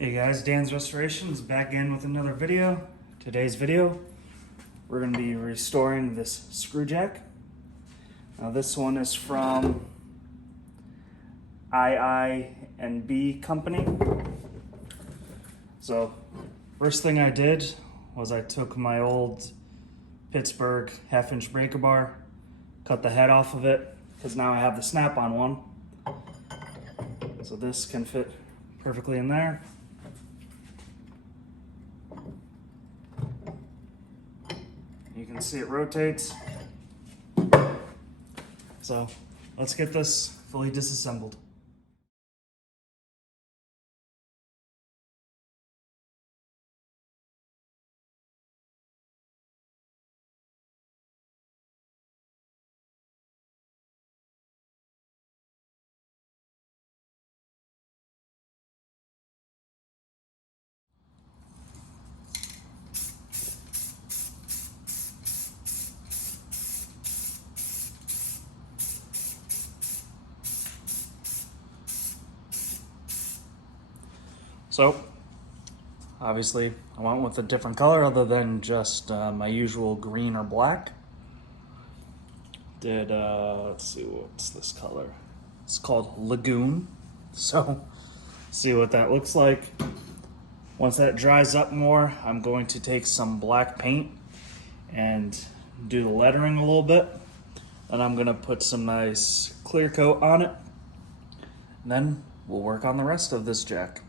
Hey guys, Dan's Restoration is back again with another video. Today's video, we're going to be restoring this screw jack. Now this one is from IINB Company. So first thing I did was I took my old Pittsburgh 1/2-inch breaker bar, cut the head off of it, because now I have the snap-on one. So this can fit perfectly in there. You can see it rotates. So let's get this fully disassembled. So, obviously, I went with a different color other than just my usual green or black. Let's see, what's this color? It's called Lagoon. So, see what that looks like. Once that dries up more, I'm going to take some black paint and do the lettering a little bit. And I'm gonna put some nice clear coat on it. And then we'll work on the rest of this jack.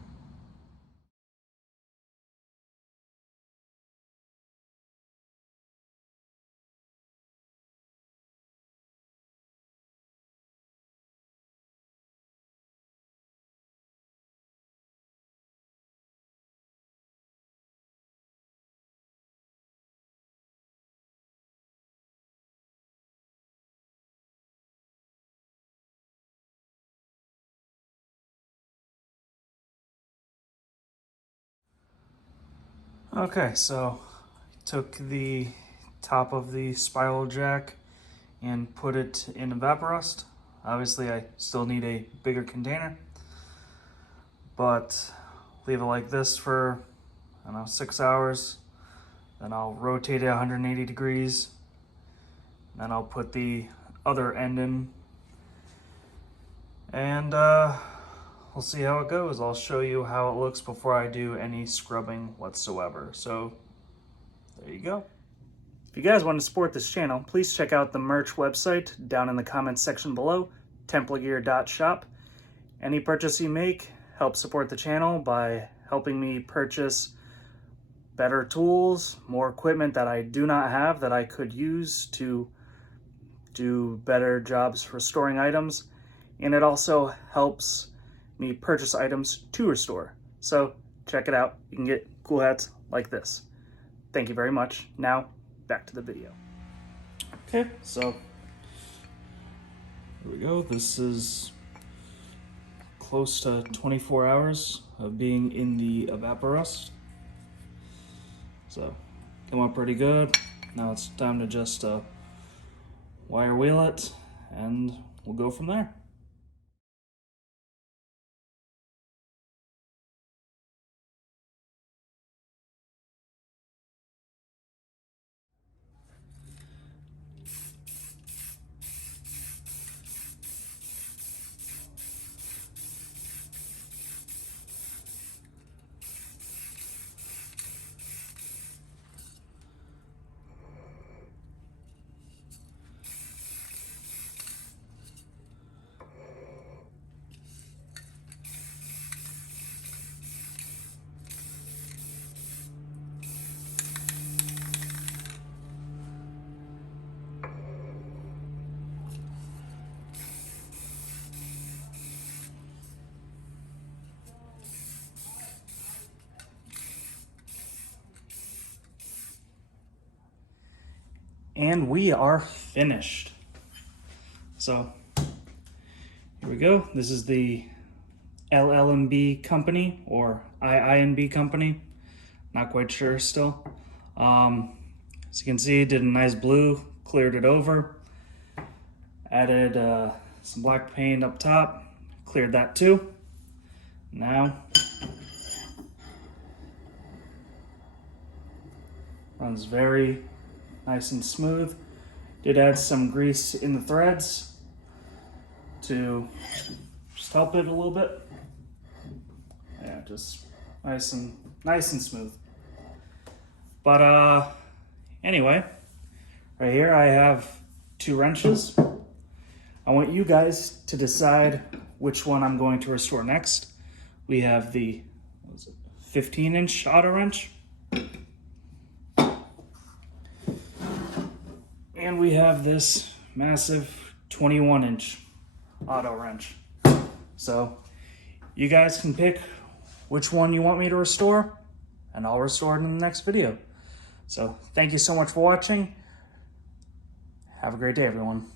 Okay, so took the top of the spiral jack and put it in Evaporust. Obviously, I still need a bigger container, but leave it like this for, I don't know, 6 hours. Then I'll rotate it 180 degrees. Then I'll put the other end in, and we'll see how it goes. I'll show you how it looks before I do any scrubbing whatsoever. So there you go. If you guys want to support this channel, please check out the merch website down in the comments section below, templagear.shop. Any purchase you make helps support the channel by helping me purchase better tools, more equipment that I do not have that I could use to do better jobs restoring items. And it also helps me purchase items to restore. So check it out. You can get cool hats like this. Thank you very much. Now, back to the video. Okay, so here we go. This is close to 24 hours of being in the Evaporust. So, came out pretty good. Now it's time to just wire wheel it, and we'll go from there. And we are finished. So here we go. This is the LLMB company or IINB company. Not quite sure still. As you can see, did a nice blue, cleared it over, added some black paint up top, cleared that too. Now Runs very nice and smooth. Did add some grease in the threads to just help it a little bit. Yeah, just nice and smooth. But anyway, right here I have 2 wrenches. I want you guys to decide which one I'm going to restore next. We have the 15-inch auto wrench, and we have this massive 21-inch auto wrench. So you guys can pick which one you want me to restore, and I'll restore it in the next video. So thank you so much for watching. Have a great day, everyone.